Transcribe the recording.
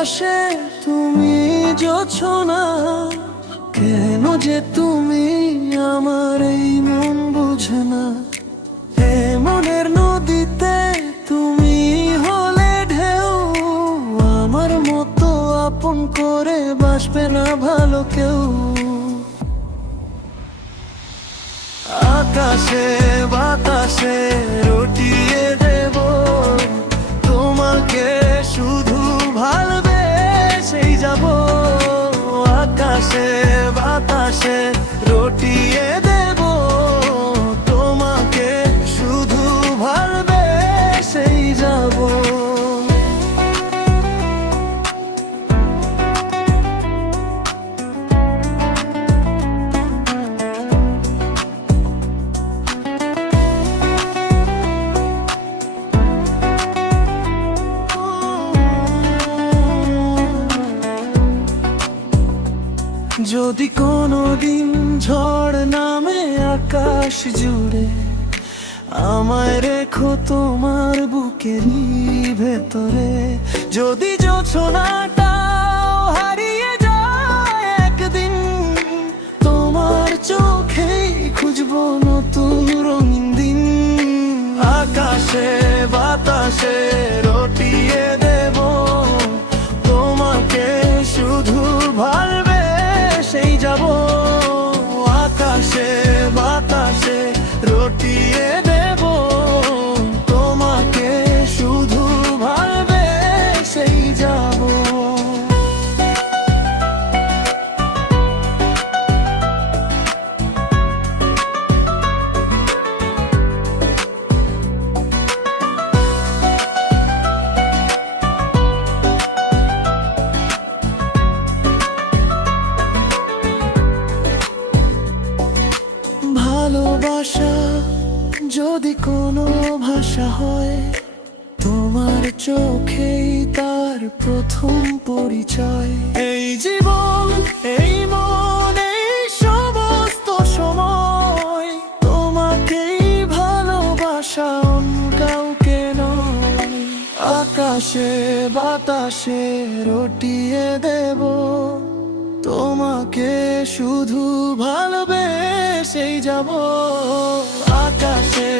আকাশে তুমি জোছনা, কেন যে তুমি আমার এই মন বুঝে না। এ মনের নদীতে তুমি হলে ঢেউ, আমার মতো আপন করে বাসবে না ভালো কেউ। আকাশে বাতাসে রটিয়ে দেব তোমাকে, শুধু ভালোবেসেই যাব। আকাশে বাতাসে রটিয়ে দেব তোমাকে, শুধু ভালোবেসেই যাব। যদি কোনোদিন ঝড় নামে আকাশ জুড়ে, আমায় রেখো তোমার বুকেরই ভেতরে। যদি জোছনাটাও হারিয়ে যায় একদিন, তোমার চোখেই খুঁজবো নতুন রঙিন দিন। আকাশে বাতাসে রটিয়ে দেব তোমাকে, শুধু ভালোবেসেই যাব। আকাশে বাতাসে রটিয়ে দেব তোমাকে, শুধু ভালোবেসেই যাব। ভালোবাসা যদি কোনো ভাষা হয়, তোমার চোখেই তার প্রথম পরিচয়। এই জীবন, এই মন, এই সমস্ত সময় তোমাকেই ভালোবাসা, অন্য কাউকে নয়। আকাশে বাতাসে রটিয়ে দেব তোমাকে, শুধু ভালোবেসেই যাব। আকাশে